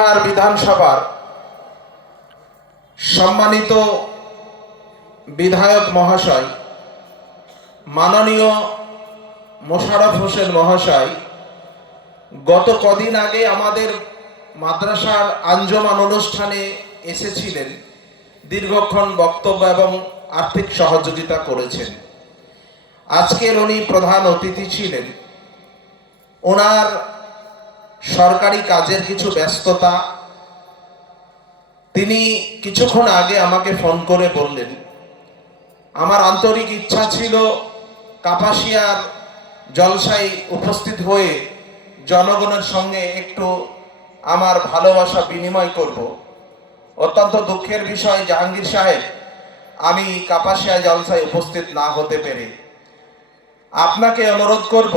আর বিধানসভার সম্মানিত বিধায়ক মহাশয় মাননীয় মোশাররফ হোসেন মহাশয় গত কদিন আগে আমাদের মাদ্রাসার আঞ্জুমান অনুষ্ঠানে এসেছিলেন, দীর্ঘক্ষণ বক্তব্য এবং আর্থিক সহযোগিতা করেছেন। আজকের উনি প্রধান অতিথি ছিলেন। ওনার সরকারি কাজের কিছু ব্যস্ততা, তিনি কিছুক্ষণ আগে আমাকে ফোন করে বললেন, আমার আন্তরিক ইচ্ছা ছিল কাপাসিয়ার জলসায় উপস্থিত হয়ে জনগণের সঙ্গে একটু আমার ভালোবাসা বিনিময় করব। অত্যন্ত দুঃখের বিষয় জাহাঙ্গীর সাহেব, আমি কাপাসিয়া জলসায় উপস্থিত না হতে পেরে আপনাকে অনুরোধ করব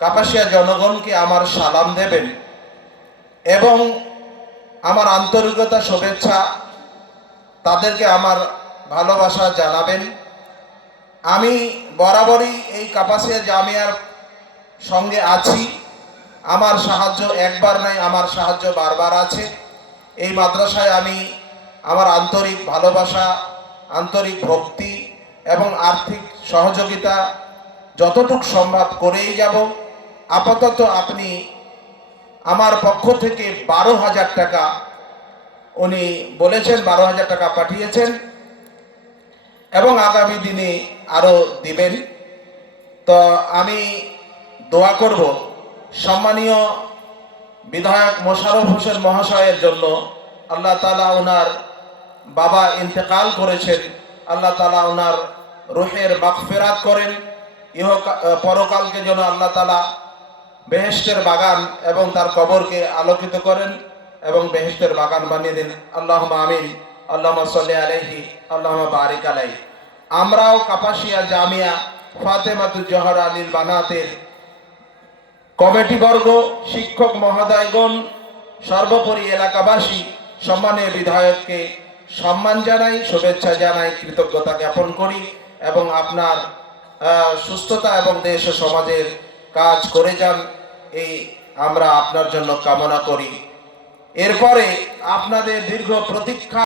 কাপাসিয়া জনগণকে আমার সালাম দেবেন এবং আমার আন্তরিকতা শুভেচ্ছা তাদেরকে আমার ভালোবাসা জানাবেন। আমি বরাবরই এই কাপাসিয়া জামিয়ার সঙ্গে আছি। আমার সাহায্য একবার নাই, আমার সাহায্য বারবার আছে। এই মাদ্রাসায় আমি আমার আন্তরিক ভালোবাসা, আন্তরিক ভক্তি এবং আর্থিক সহযোগিতা যতটুকু সম্ভব করেই যাব। আপাতত আপনি আমার পক্ষ থেকে 12,000 টাকা, উনি বলেছেন 12,000 টাকা পাঠিয়েছেন এবং আগামী দিনে আরও দিবেন। তো আমি দোয়া করব সম্মানীয় বিধায়ক মোশাররফ হোসেন মহাশয়ের জন্য। আল্লাহ তাআলা ওনার বাবা ইন্তেকাল করেছেন, আল্লাহ তাআলা ওনার রুহের মাগফিরাত করেন, পরকালকে যেন আল্লাহ তাআলা বেহেশতের বাগান এবং তার কবরকে আলোকিত করেন এবং বেহেশতের বাগান বানিয়ে দিন। আল্লাহুম্মা আমিন। আল্লাহুম্মা সাল্লি আলাইহি, আল্লাহুম্মা বারিক আলাইহি। আমরাও কাপাসিয়া জামিয়া ফাতেমাতুজ জোহরা লিল বানাতের কমিটিবর্গ, শিক্ষক মহোদয়গণ, সর্বোপরি এলাকাবাসী সম্মানীয় বিধায়ককে সম্মান জানাই, শুভেচ্ছা জানাই, কৃতজ্ঞতা জ্ঞাপন করি এবং আপনার সুস্থতা এবং দেশ ও সমাজের কাজ করে যান, এই আমরা আপনার জন্য কামনা করি। এরপরে আপনাদের দীর্ঘ প্রতীক্ষা